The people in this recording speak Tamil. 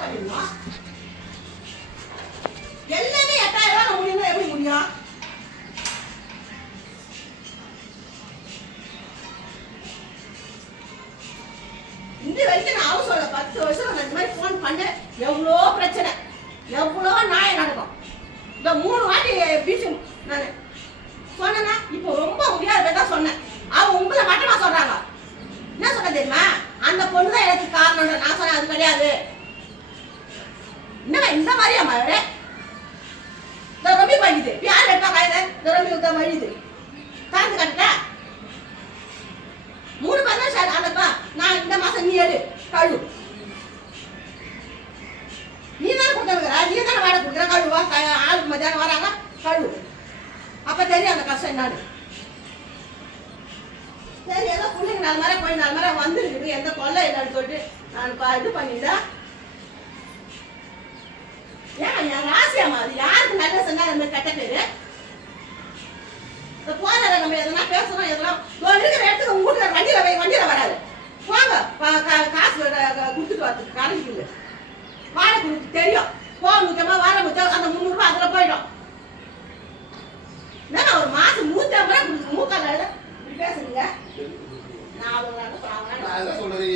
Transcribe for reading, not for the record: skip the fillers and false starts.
பண்ணிடணும். எல்லாமே 8000 ரூபாய் முடியும். எப்படி முடியும்? இந்த வரைக்கும் நான் ஹவுஸோட 10 வருஷம் நான் இந்த மாதிரி ஃபோன் பண்ண எவ்வளோ பிரச்சனை எவ்வளோ நியாயம் நடக்கும். இந்த 3 வாட்டி பீச்சு நான் சொன்னேன்னா இப்போ ரொம்ப முடியாதுதான் சொன்னேன். அவங்க உங்களை மட்டுமா சொல்றாங்க. என்ன சொன்ன தெரியுமா? அந்த பொண்ணு தான் எனக்கு காரணம். நான் சொன்னேன் அது கிடையாது. என்னமா இந்த மாதிரியாமா அவரு ரொம்ப பண்ணிது யார் எடுப்பாங்க ரொம்ப மழிது தாழ்ந்து கட்ட 3 பேரும் சார் அந்தப்பா நான் இந்த மாசம் நீ எடு கழு நீ தானே கொடுத்துருக்குற நீ தானே வாடகை கொடுக்குற கழுவா ஆள் மத்தியானம் வராங்க கழு அப்ப தெரியும் அந்த கஷ்டம் என்னன்னு. சரி ஏதோ பிள்ளைங்க 4 மரம் போய் 4 மரம் வந்துருக்குது எந்த கொள்ளை இல்லைன்னு சொல்லிட்டு நான் இது பண்ணிட்டா ஏன் என் ராசியாமா அது யாருக்கு நல்ல செஞ்சா அந்த கெட்ட பேரு போற நம்ம எதனா பேசணும் எதனா இருக்கிற இடத்துக்கு உங்க வீட்டுல வண்டியில வராது போங்க காசு கொடுத்துட்டு வரதுக்கு கரண்டிக்கு வாடகை கொடுத்து தெரியும் போக முக்கியமா வார முக்கியம் அந்த 300 ரூபாய் அதுல போயிடும். என்ன ஒரு மாசம் 150 ரூபாய் மூக்கால இப்படி பேசுறீங்க. நான் சொல்றேன்